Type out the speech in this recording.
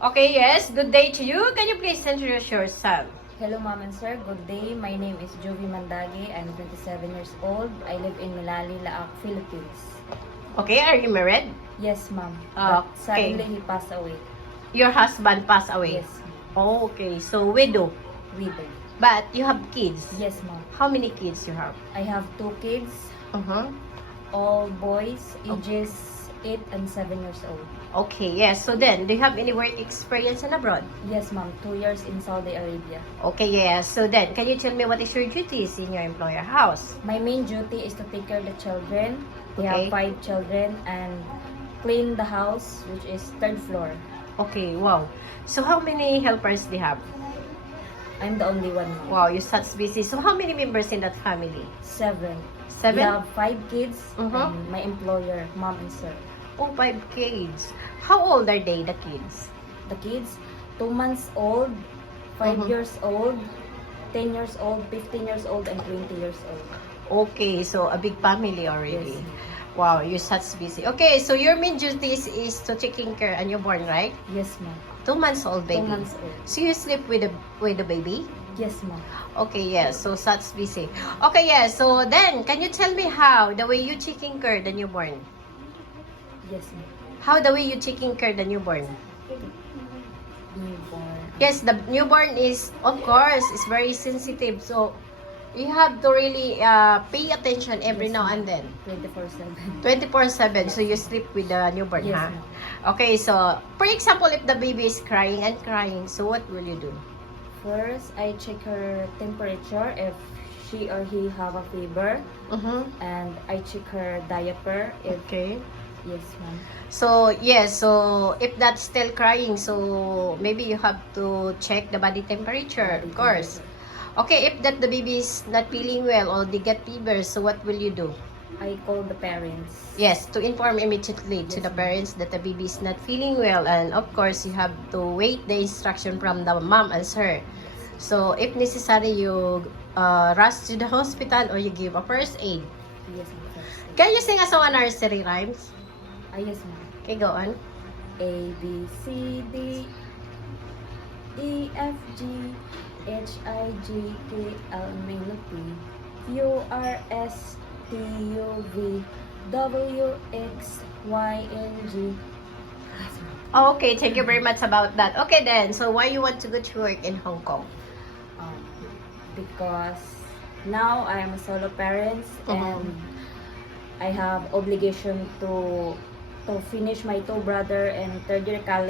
Okay, yes. Good day to you. Can you please introduce yourself? Hello, ma'am and sir. Good day. My name is Jovi Mandagi. I'm 27 years old. I live in Milali, Laak, Philippines. Okay, are you married? Yes, ma'am. Okay. But suddenly he passed away. Your husband passed away? Yes, Oh, okay. So, widow. widow. But you have kids? Yes, ma'am. How many kids you have? I have 2 kids, Uh-huh. all boys, ages 8 and 7 years old. Okay, yes. So then, do you have any work experience in abroad? Yes, ma'am. 2 years in Saudi Arabia. Okay, yes. So then, can you tell me what is your duties in your employer house? My main duty is to take care of the children. We Okay. have 5 children and clean the house, which is 3rd floor. Okay, wow. So how many helpers do you have? I'm the only one, ma'am. Wow, you're such busy. So how many members in that family? 7. 7? We have 5 kids Mhm. and my employer, mom and sir. Oh, 5 kids. How old are they, the kids? The kids, 2 months old, 5 Mhm. years old, 10 years old, 15 years old, and 20 years old. Okay, so a big family already. Yes. Wow, you're such busy. Okay, so your main duties is to taking care a newborn, right? Yes, ma'am. 2 months old 2 baby. months old. So you sleep with the baby? Yes, ma'am. Okay, yes. So such busy. Okay, yes. So then, can you tell me how the way you taking care the newborn? Yes, ma'am. How the way you taking care the newborn? Newborn. Yes, the newborn is, of course, is very sensitive. So you have to really pay attention every Yes, now ma'am. and then. 24/7. 24/7. So you sleep with the newborn, Yes, huh? ma'am. Okay, so for example, if the baby is crying and crying, so what will you do? First, I check her temperature if she or he have a fever, and I check her diaper if Okay. yes, ma'am. So, yes, so if that's still crying, so maybe you have to check the body temperature, of course. Okay, if that the baby is not feeling well or they get fever, so what will you do? I call the parents. Yes, to inform immediately to Yes, the ma'am. parents that the baby is not feeling well, and of course, you have to wait the instruction from the mom and sir. So, if necessary, you rush to the hospital or you give a first aid. Yes, ma'am. First. Can you sing us a nursery rhymes? Yes, ma'am. Okay, go on. A B C D E F G H I J K L M N O P Q R S T U V W X Y and Z. Okay, thank you very much about that. Okay then, so why you want to go to work in Hong Kong? Um, because now I am a solo parent and I have obligation to finish my 2 brother and 3rd year college.